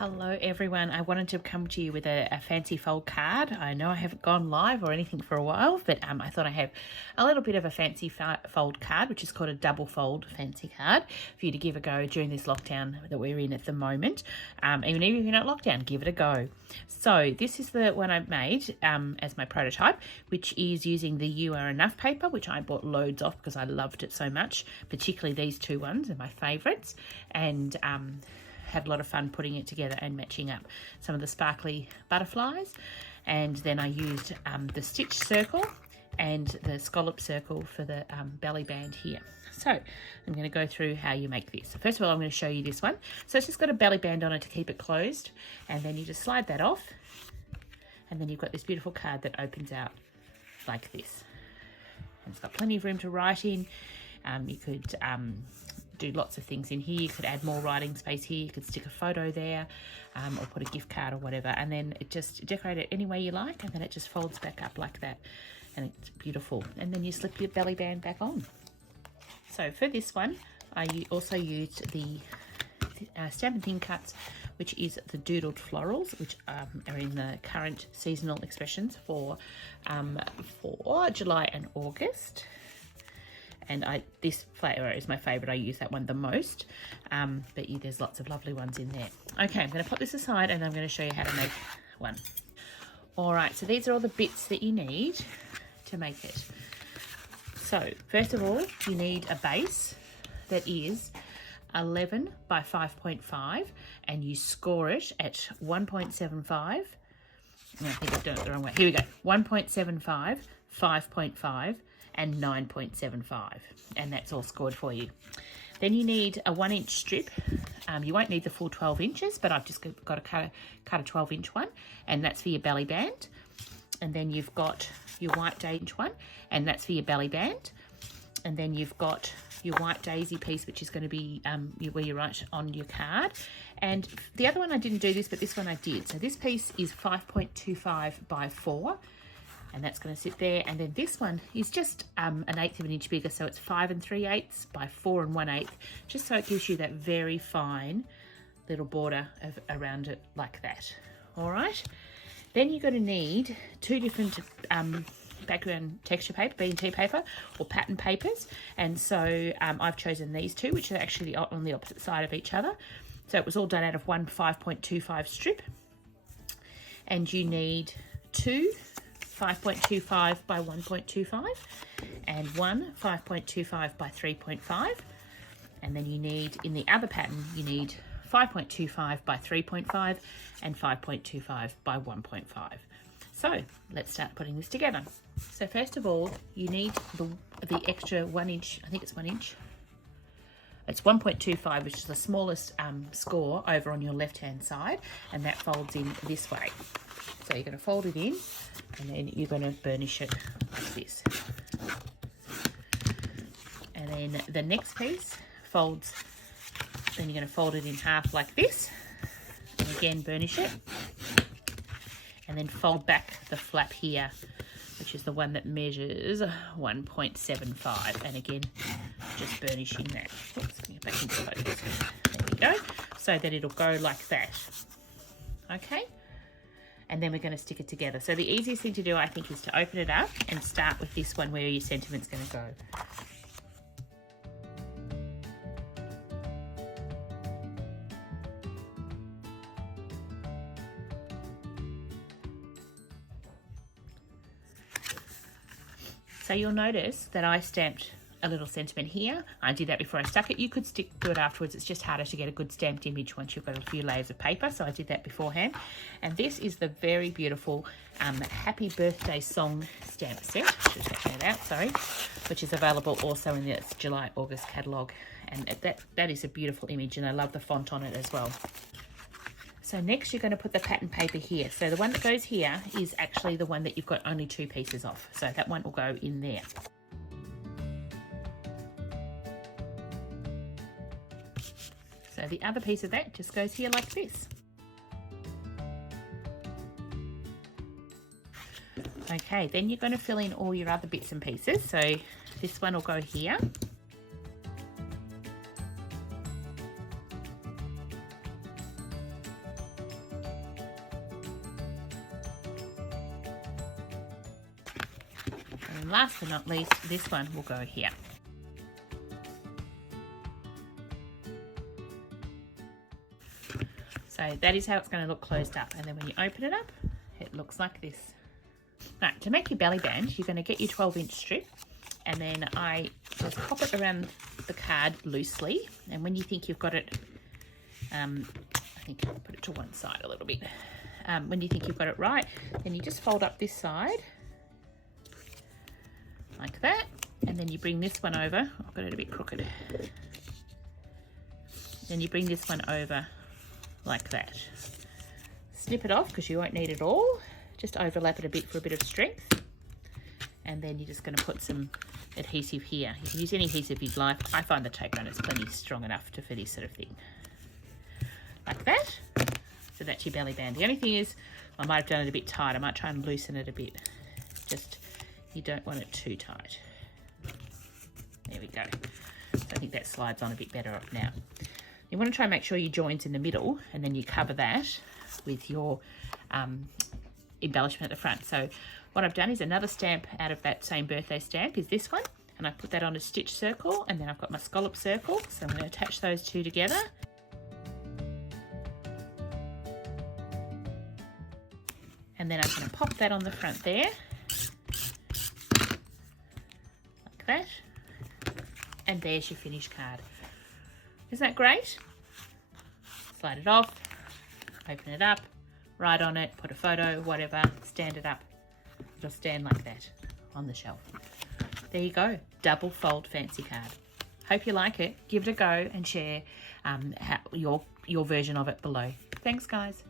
Hello everyone, I wanted to come to you with a fancy fold card. I know I haven't gone live or anything for a while, but I thought I have a little bit of a fancy fold card, which is called a double fold fancy card, for you to give a go during this lockdown that we're in at the moment. Even if you're not locked down, give it a go. So this is the one I've made as my prototype, which is using the You Are Enough paper, which I bought loads of because I loved it so much, particularly these two ones are my favourites, and had a lot of fun putting it together and matching up some of the sparkly butterflies. And then I used the stitch circle and the scallop circle for the belly band here. So I'm going to go through how you make this. So first of all, I'm going to show you this one. So it's just got a belly band on it to keep it closed, and then you just slide that off, and then you've got this beautiful card that opens out like this. And it's got plenty of room to write in. You could do lots of things in here. You could add more writing space here. You could stick a photo there, or put a gift card or whatever, and then it just decorate it any way you like, and then it just folds back up like that, and it's beautiful. And then you slip your belly band back on. So for this one, I also used the Stampin' Thin Cuts, which is the doodled florals, which are in the current seasonal expressions for July and August. And this flavour is my favourite. I use that one the most, but there's lots of lovely ones in there. Okay, I'm going to put this aside and I'm going to show you how to make one. All right, so these are all the bits that you need to make it. So first of all, you need a base that is 11 by 5.5, and you score it at 1.75. I think I've done it the wrong way. Here we go. 1.75, 5.5, and 9.75, and that's all scored for you. Then you need a 1-inch strip. You won't need the full 12 inches, but I've just got to cut a 12-inch one, and that's for your belly band. And then you've got your white daisy one, and that's for your belly band. And then you've got your white daisy piece, which is going to be where you write on your card. And the other one I didn't do this, but this one I did. So this piece is 5.25 by 4. And that's going to sit there. And then this one is just 1/8 of an inch bigger, so it's 5 3/8 by 4 1/8, just so it gives you that very fine little border around it like that. All right. Then you're going to need two different background texture paper, B&T paper, or pattern papers. And so I've chosen these two, which are actually on the opposite side of each other. So it was all done out of one 5.25 strip. And you need two 5.25 by 1.25 and one 5.25 by 3.5, and then you need, in the other pattern, you need 5.25 by 3.5 and 5.25 by 1.5. So let's start putting this together. So first of all, you need the extra 1 inch, I think it's 1 inch. It's 1.25, which is the smallest score over on your left hand side, and that folds in this way. So you're going to fold it in, and then you're going to burnish it like this. And then the next piece folds, then you're going to fold it in half like this, and again burnish it, and then fold back the flap here, which is the one that measures 1.75, and again just burnishing that. Oops, bring it back into focus. There we go, so that it'll go like that. Okay. And then we're going to stick it together. So the easiest thing to do, I think, is to open it up and start with this one where your sentiment's going to go. So you'll notice that I stamped a little sentiment here. I did that before I stuck it. You could stick to it afterwards. It's just harder to get a good stamped image once you've got a few layers of paper, so I did that beforehand. And this is the very beautiful Happy Birthday Song stamp set, which is available also in the July-August catalogue. And that is a beautiful image, and I love the font on it as well. So next you're going to put the pattern paper here. So the one that goes here is actually the one that you've got only 2 pieces of. So that one will go in there. So the other piece of that just goes here like this. Okay, then you're going to fill in all your other bits and pieces. So this one will go here. And last but not least, this one will go here. So that is how it's going to look closed up. And then when you open it up, it looks like this. Right, to make your belly band, you're going to get your 12-inch strip, and then I just pop it around the card loosely. And when you think you've got it, I think I'll put it to one side a little bit. When you think you've got it right, then you just fold up this side like that, and then you bring this one over. I've got it a bit crooked. Then you bring this one over like that. Snip it off because you won't need it all. Just overlap it a bit for a bit of strength. And then you're just going to put some adhesive here. You can use any adhesive you'd like. I find the tape runner is plenty strong enough for this sort of thing. Like that. So that's your belly band. The only thing is, I might have done it a bit tight. I might try and loosen it a bit. Just, you don't want it too tight. There we go. So I think that slides on a bit better up now. You want to try and make sure you join's in the middle, and then you cover that with your embellishment at the front. So what I've done is another stamp out of that same birthday stamp is this one, and I put that on a stitch circle, and then I've got my scallop circle. So I'm going to attach those two together. And then I'm going to pop that on the front there, like that. And there's your finished card. Isn't that great? Slide it off, open it up, write on it, put a photo, whatever, stand it up. It'll stand like that on the shelf. There you go, double fold fancy card. Hope you like it. Give it a go and share your version of it below. Thanks, guys.